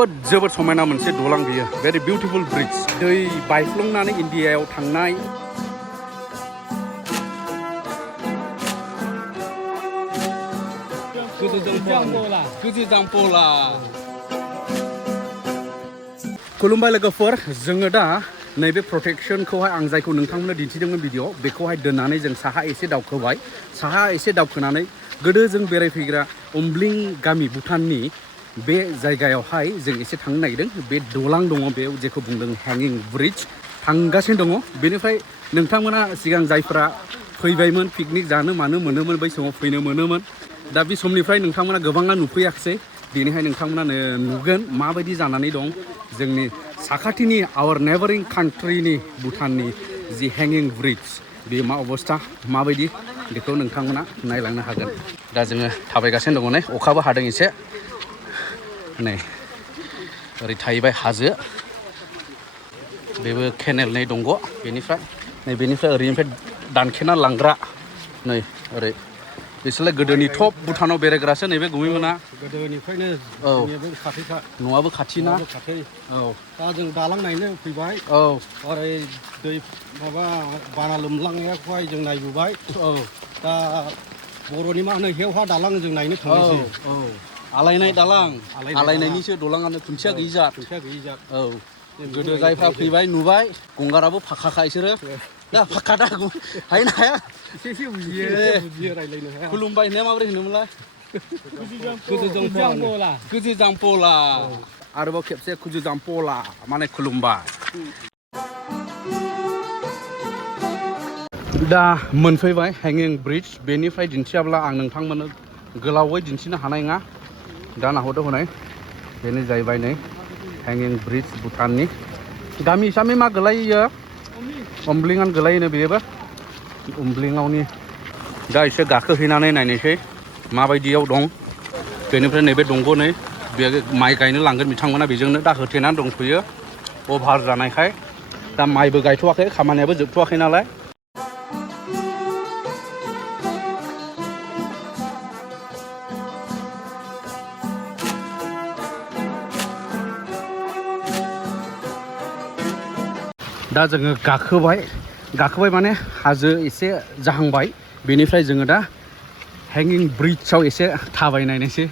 जोबोद समायना मोनसे दलां बियो भेरि बिउटिफुल ब्रिज दै बायफ्लंनानै इन्डियायाव थांनाय खुलुमबाय लोगोफोर जोङो दा नैबे प्रटेक्शनखौहाय आं जायखौ नोंथांमोननो दिन्थिदोंमोन भिडिअ बेखौहाय दोननानै जों साहा एसे दावखोबाय साहा एसे दावखोनानै गोदो जों बेरायफैग्रा अम्बलिं गामि भुटाननि बे जायगायावहाय जों एसे थांनो नागिरदों बे दलां दङ बेयाव जेखौ बुंदों हेंगिं ब्रिज थांगासिनो दङ बेनिफ्राय नोंथांमोना सिगां जायफोरा फैबायमोन पिकनिक जानो मानो मोनोमोन बै समाव फैनो मोनोमोन दा बे समनिफ्राय नोंथांमोना गोबाङा नुफैयाखिसै दिनैहाय नोंथांमोना नुगोन माबायदि जानानै दं जोंनि साखाथिनि आवर नेबारिं कान्ट्रिनि भुटाननि जि हेंगिं ब्रिज बे मा अबस्था माबायदि बेखौ नोंथांमोना नायलांनो हागोन दा जोङो थाबायगासिनो दङ नै अखाबो हादों एसे नै ओरै थाहैबाय हाजो बेबो केनेल नै दंग बेनिफ्राय नै बेनिफ्राय ओरैनिफ्राय दानखेना लांग्रा नै ओरै बिसोरलाय गोदोनि टप भुटानाव बेरायग्रासो नैबे गुमैमोना गोदोनिफ्रायनो औ खाथिखा न'आबो खाथि ना औ दा जों दालां नायनो फैबाय औ ओरै दै माबा बाना लोमलांनायखौहाय जों नायबोबाय औ दा बर'नि मा होनो हेवहा दालां जों नायनो थांनोसै औ आलायनाय दालां आलायनायनिसो दलाङानो खुन्थिया गैयि जात औ गोदो जायफ्रा फैबाय नुबाय गंगाराबो फाखाखा इसोरो दा फाखा दा हायनो हाया एसे बुजियो रायलायनो हाया खुलुमबाय होननाया माबोरै होनोमोनलाय कुजि जाम्पला आरोबाव खेबसे कुजि जाम्पला माने खुलुमबाय दा मोनफैबाय हेंगिं ब्रिज बेनिफ्राय दिन्थियाब्ला आं नोंथांमोननो गोलावै दिन्थिनो हानाय नङा दा नाहरदो हनै बेनो जाहैबाय नै हेंगिं ब्रिज भुटाननि गामि हिसाबै मा गोलैयो अम्बलिंआनो गोलैयोनो बेबो अम्बलिंआवनि दा एसे गाखोहैनानै नायनोसै माबायदियाव दं बेनिफ्राय नैबे दंग नै बे माइ गायनो लांगोन बिथांमोना बेजोंनो दा होथेनानै दंथ'यो अभार जानायखाय दा माइबो गायथ'वाखै खामानियाबो जोबथ'वाखै नालाय दा जोङो गाखोबाय माने हाजो एसे जाहांबाय बेनिफ्राय जोङो दा हेंगिं ब्रिजआव एसे थाबायनायनोसै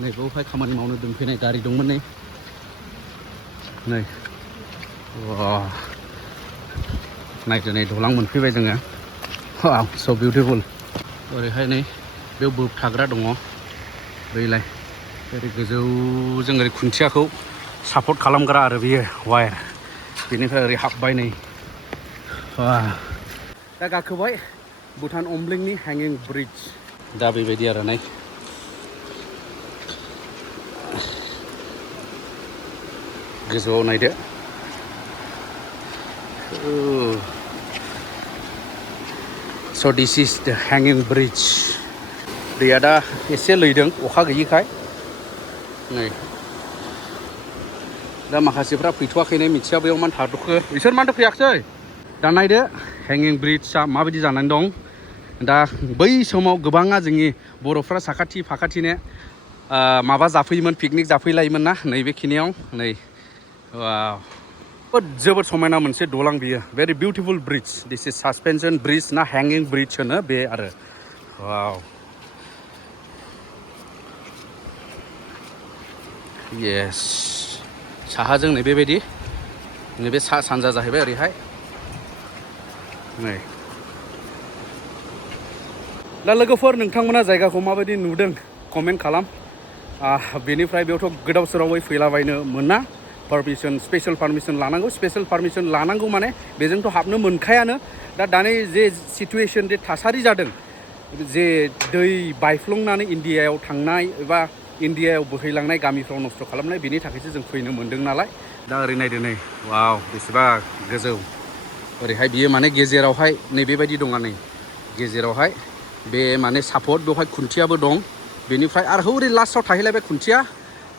नै बेवहाय खामानि मावनो दोनफैनाय गारि दंमोन नै नायदो नै दलां मोनफैबाय जोङो स' बिउटिफुल ओरैहाय नै बेयाव बोबथाग्रा दङ बैलाय ओरै गोजौजों ओरै खुन्थियाखौ सापर्ट खालामग्रा आरो बेयो वायार बेनिफ्राय ओरै हाबबाय नै दा गाखोबाय भुटान अम्बलिंनि हेंगिं ब्रिज दा बेबायदि आरो नै गोजौआव नायदो स' दिस इज द हेंगिं ब्रिज दैया दा एसे लैदों अखा गैयिखाय नै दा माखासेफ्रा फैथ'वाखैनो मिथिया बेयाव मानो थाद'खो बिसोर मानो फैयाखिसै दा नायदो हेंगिं ब्रिजआ माबायदि जानानै दं दा बै समाव गोबाङा जोंनि बर'फ्रा साखाथि फाखाथिनो माबा जाफैयोमोन पिकनिक जाफैलायोमोन ना नैबेखिनियाव नै जोबोद समायना मोनसे दलां बियो भेरि बिउटिफुल ब्रिज दिस इज सासपेनसन ब्रिज ना हेंगिं ब्रिज होनो बे आरो येस साहाजों नै बेबायदि नैबे सा सानजा जाहैबाय ओरैहाय नै दा लोगोफोर नोंथांमोना जायगाखौ माबायदि नुदों कमेन्ट खालाम बेनिफ्राय बेयावथ' गोदाव सोरावै फैलाबायनो मोना पारमिसन स्पेशेल पारमिसन लानांगौ माने बेजोंथ' हाबनो मोनखायानो दा दानि जे सिटुवेसन जे थासारि जादों जे दै बायफ्लंनानै इन्डियायाव थांनाय एबा इन्डियायाव बोहैलांनाय गामिफ्राव नस्थ' खालामनाय बेनि थाखायसो जों फैनो मोन्दों नालाय दा ओरै नायदो नै वाव बेसेबा गोजौ ओरैहाय बियो माने गेजेरावहाय नैबेबायदि दङ नै गेजेरावहाय बे माने सापर्ट बेवहाय खुन्थियाबो दं बेनिफ्राय आरो हौरै लास्टआव थाहैलायबाय खुन्थिया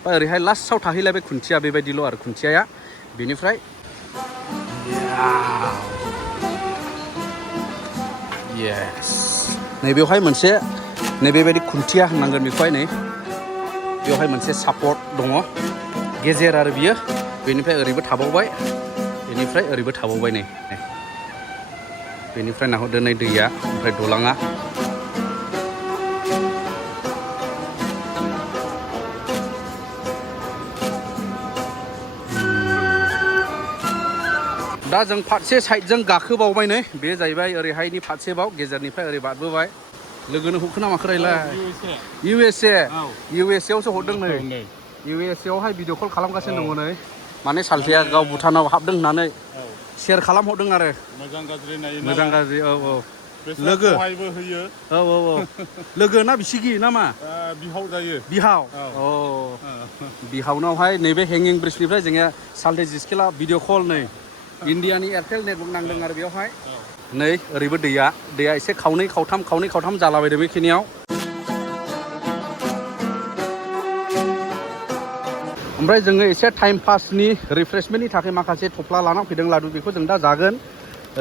बा ओरैहाय लास्टआव थाहैलायबाय खुन्थिया बेबायदिल' आरो खुन्थियाया बेनिफ्राय येस नैबेवहाय मोनसे नैबेबायदि खुन्थिया होननांगोन बेखौहाय नै बेवहाय मोनसे सापर्ट दङ गेजेर आरो बियो बेनिफ्राय ओरैबो थाबावबाय बेनिफ्राय ओरैबो थाबावबाय नै बेनिफ्राय नाहरदो नै दैया ओमफ्राय दलाङा दा जों फारसे साइडजों गाखोबावबाय नै बे जाहैबाय ओरैहायनि फारसेबाव गेजेरनिफ्राय ओरै बारबोबाय लोगोनो हरखो ना माखो रायलाय इउ एस ए आवसो हरदों नै इउ एस ए आवहाय भिडिअ कल खालामगासिनो दङ नै माने सालथेया गाव भुटानाव हाबदों होननानै शेयार खालामहरदों आरो मोजां गाज्रि नायो मोजां गाज्रि औ लोगो होयो औ लोगो ना बिसिगि ना मा बिहाव जायो बिहाव बिहावनावहाय नैबे हेंगिं ब्रिजनिफ्राय जोङो सालथे जिस्केला भिडिअ कल नै इन्डियानि एयारटेल नेटवर्क नांदों आरो बेवहाय नै ओरैबो दैया एसे खावनै खावथाम जालाबायदों बेखिनियाव ओमफ्राय जोङो एसे टाइम पासनि रिफ्रेशमेन्टनि थाखाय माखासे थफ्ला लाना फैदों लादु बेखौ जों दा जागोन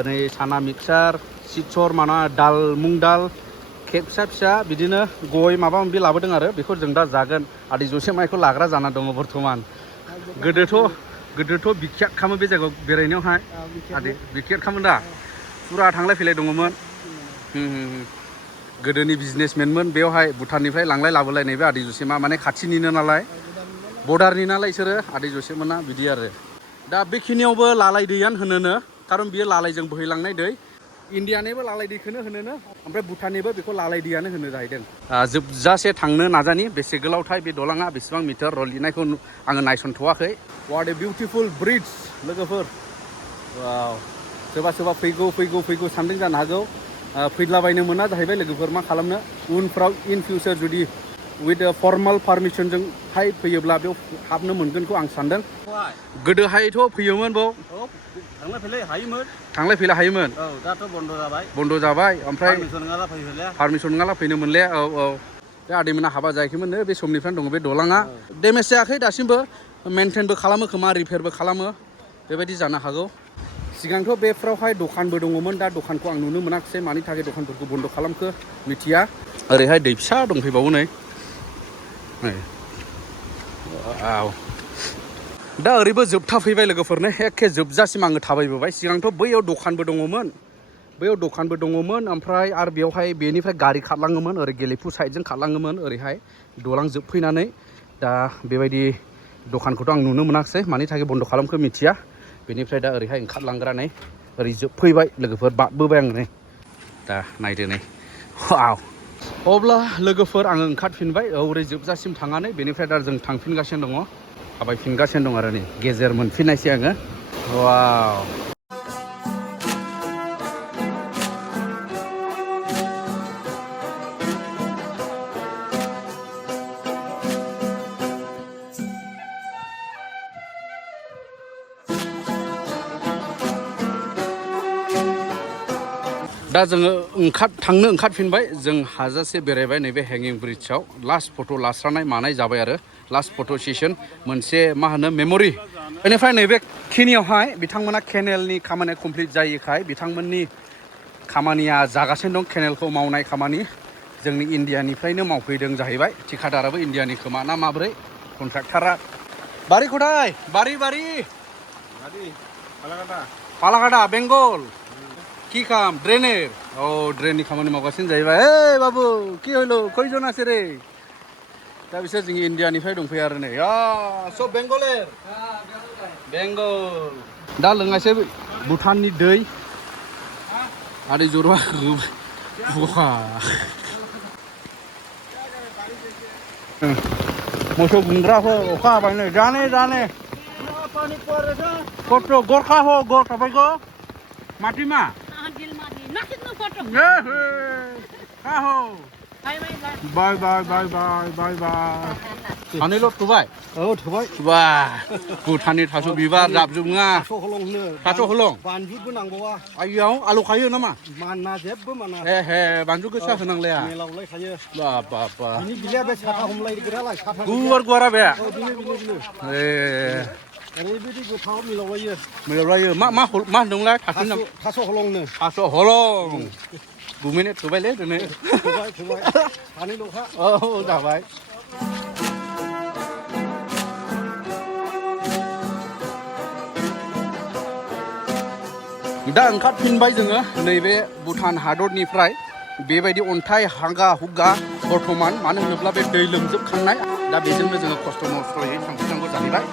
ओरै साना मिक्सार सिथर माना दाल मुं दाल केक फिसा बिदिनो गय माबा माबि लाबोदों आरो बेखौ जों दा जागोन आदै जसे माइखौ लाग्रा जाना दङ बर्थमान गोदोथ' बिख्यात खामो बे जायगायाव बेरायनायावहाय आदै बिख्यात खामो दा फुरा थांलाय फैलाय दङमोन गोदोनि बिजनेसमेनमोन बेवहाय भुटाननिफ्राय लांलाय लाबोलाय नैबे आदै जसेमा माने खाथिनिनो नालाय बर्डारनि नालाय इसोरो आदै जसेमोना बिदि आरो दा बेखिनियावबो लालाय दैयानो होनोनो खारन बियो लालायजों बोहैलांनाय दै इन्डियानिबो लालाय दैखौनो होनोनो ओमफ्राय भुटाननिबो बेखौ लालाय दैयानो होनो जाहैदों जोबजासे थांनो नाजानि बेसे गोलावथाय बे दलाङा बेसेबां मिटार लिरनायखौ आङो नायसनथ'वाखै वाट ए बिउटिफुल ब्रिज लोगोफोर वाव सोरबा फैगौ सानदों जानो हागौ फैद्लाबायनो मोना जाहैबाय लोगोफोर मा खालामनो उनफ्राव इन फिउचार जुदि विथ फर्माल पारमिसनजों हाय फैयोब्ला बेयाव हाबनो मोनगोनखौ आं सानदों गोदोहायथ' फैयोमोन बाव थांलाय फैलाय हायोमोन दाथ' बन्द' जाबाय ओमफ्राय पारमिसन नङाला फैनो मोनले औ बे आदैमोना हाबा जायाखैमोननो बे समनिफ्रायनो दङ बे दलाङा डेमेज जायाखै दासिमबो मेनटेनबो खालामो खोमा रिपेयारबो खालामो बेबायदि जानो हागौ सिगांथ' बेफ्रावहाय दखानबो दङमोन दा दखानखौ आं नुनो मोनाखिसै मानि थाखाय दखानफोरखौ बन्द' खालामखो मिथिया ओरैहाय दै फिसा दंफैबावो नै दा ओरैबो जोबथा फैबाय लोगोफोरनो एखे जोबजासिम आङो थाबायबोबाय सिगांथ' बैयाव दखानबो दङमोन ओमफ्राय आरो बेवहाय बेनिफ्राय गारि खारलाङोमोन ओरै गेलेफु साइडजों खारलाङोमोन ओरैहाय दलां जोबफैनानै दा बेबायदि दखानखौथ' आं नुनो मोनाखिसै मानि थाखाय बन्द' खालामखो मिथिया बेनिफ्राय दा ओरैहाय ओंखारलांग्रा नै ओरै जोबफैबाय लोगोफोर बारबोबाय आं नै दा नायदो नै अब्ला लोगोफोर आङो ओंखारफिनबाय ओरै जोबजासिम थांनानै बेनिफ्राय दा जों थांफिनगासिनो दङ थाबायफिनगासिनो दं आरो नै गेजेर मोनफिननायसै आङो वाव दा जोङो थांनो ओंखारफिनबाय जों हाजासे बेरायबाय नैबे हेंगिं ब्रिजआव लास्ट फट' लास्रानाय मानाय जाबाय आरो लास्ट फट' सेसन मोनसे मा होनो मेम'रि बेनिफ्राय नैबे खिनियावहाय बिथांमोना केनेलनि खामानिया कमप्लिट जायैखाय बिथांमोननि खामानिया जागासिनो दं केनेलखौ मावनाय खामानि जोंनि इन्डियानिफ्रायनो मावफैदों जाहैबाय थिखादाराबो इन्डियानि खोमा ना माब्रै कन्ट्राक्टारा बारि पालाकाटा बेंगल কি কাম ড্রেনের ড্রেনनि खामानि मावगासिनो जाहैबाय बाबु কি হইলো কয়জন আছে रे दा बिसोर जोंनि इन्डियानिफ्राय दंफैयो आरो नै सब बेंगल दा लोंगासिनो भुटाननि दै आदै जरवा मोसौ गुमग्राफोर अखा हाबाय नै जाने कत गरखा हो गर तपाईँको माथिमा बाय सानैल' थुबाय भुटाननि थास' बिबार जाबजुबा थास' हलं बानजुबो नांबावा आइयाव आलु खायो नामा माना जेबो माना हे बानजु गोसा होनांलाया मेलावलायखायो बा बिनि बिलाया बे साथा हमलायग्रालाय साथा गुवारा बे ओरैबायदि गोथाव मिलावलायो मा होनदोंलाय थास' हलंनो थास' हलं गुमैनो थुबायलै दिनै थुबाय सानैल'खा जाबाय दा ओंखारफिनबाय जोङो नैबे भुटान हादरनिफ्राय बेबायदि अन्थाइ हागा हुगा बर्थमान मानो होनोब्ला बे दै लोमजोबखांनाय दा बेजोंनो जोङो खस्थ' मस्थ'यै थांफिननांगौ जाहैबाय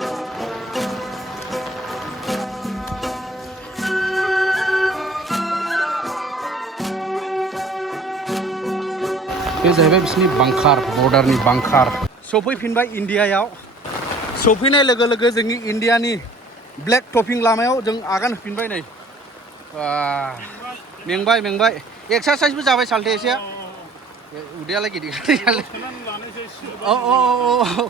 बे जाहैबाय बिसिनि बांखार बर्डारनि बांखार सफैफिनबाय इण्डियायाव सफैनाय लोगो लोगो जोंनि इण्डियानि ब्लेक टपिं लामायाव जों आगान होफिनबाय नै मेंबाय एक्सारसाइसबो जाबाय सालथे एसे उदैयालाय गिदिर औ